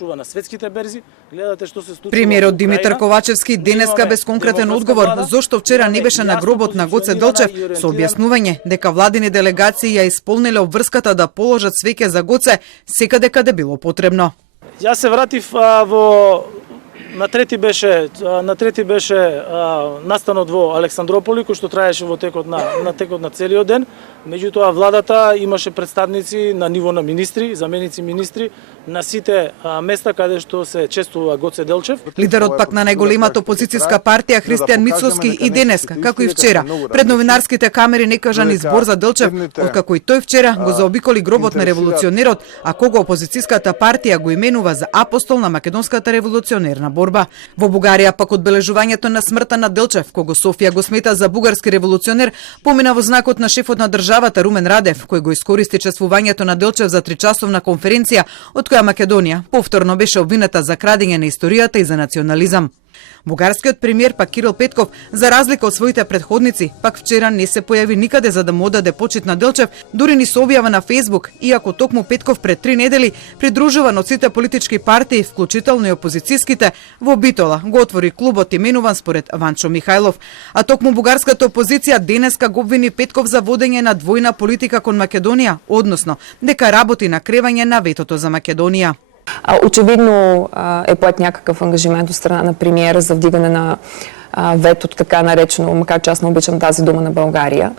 На светските берзи, гледате што се случува. Премиерот Димитар Ковачевски денеска без конкретен одговор зошто вчера не беше на гробот на Гоце Делчев со објаснување дека владини делегации ја исполниле обврската да положат свеќе за Гоце секаде каде било потребно. Јас се вратив на трети беше настанот во Александрополи кој што траеше во текот на целиот ден. Меѓутоа владата имаше представници на ниво на министри, заменици министри на сите места каде што се чествува Гоце Делчев. Лидерот пак на најголемата опозицијска партија Христијан Мицовски и денеска, како и вчера, пред новинарските камери не кажа ни збор за Делчев, откако и тој вчера го заобиколи гробот на револуционерот, а кога опозицијската партија го именува за апостол на македонската револуционерна борба. Во Бугарија пак одбележувањето на смртта на Делчев, кого Софија го смета за бугарски револуционер, помина во знакот на шефот на државата Румен Радев, кој го искористи чествувањето на Делчев за 3-часовна конференција, од која Македонија повторно беше обвината за крадење на историјата и за национализам. Бугарскиот премиер пак Кирил Петков, за разлика од своите претходници, пак вчера не се појави никаде за да му одаде почит на Делчев, дури ни со објава на Фејсбук, иако токму Петков пред 3 недели, придружуван од сите политички партии, вклучително и опозицијските, во Битола го отвори клубот именуван според Ванчо Михајлов. А токму бугарската опозиција денеска го обвини Петков за водење на двојна политика кон Македонија, односно дека работи на кревање на ветото за Македонија. Очевидно е поет някакъв ангажимент от страна на премиера за вдигане на ветото, така наречено, макар че аз не обичам тази дума, на България,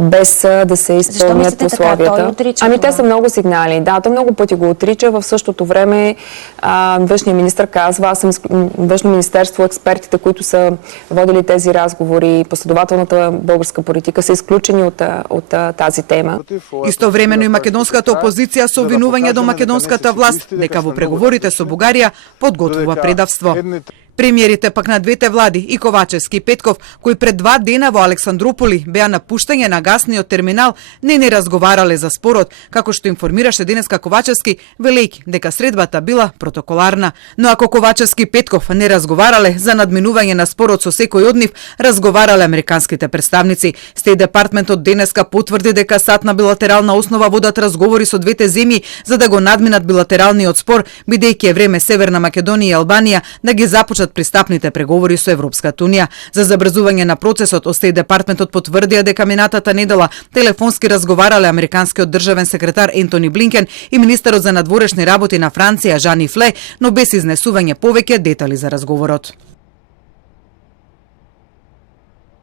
без да се изпълнят условията. Ами те са много сигнали. Да, той много пъти го отрича. В същото време външният министър казва, външно министерство, експертите, които са водили тези разговори, последователната българска политика, са изключени от тази тема. Истовремено и македонската опозиција со обвинување до македонската власт дека во преговорите со Бугарија подготвува предавство. Премиерите пак на двете влади, и Ковачевски и Петков, кои пред 2 дена во Александрополи беа на пуштање на гасниот терминал, не разговарале за спорот, како што информираше денеска Ковачевски, велејќи дека средбата била протоколарна. Но ако Ковачевски и Петков не разговарале за надминување на спорот со секој од нив, разговарале американските представници. Стејт департментот денеска потврди дека сад на билатерална основа водат разговори со двете земји за да го надминат билатералниот спор, бидејќи е време Северна Македонија и Албанија да ги започнат пристапните преговори со Европската унија. За забрзување на процесот, Стејт департментот потврдија дека минатата недела телефонски разговарале американскиот државен секретар Ентони Блинкен и министерот за надворешни работи на Франција Жан Йves Ле, но без изнесување повеќе детали за разговорот.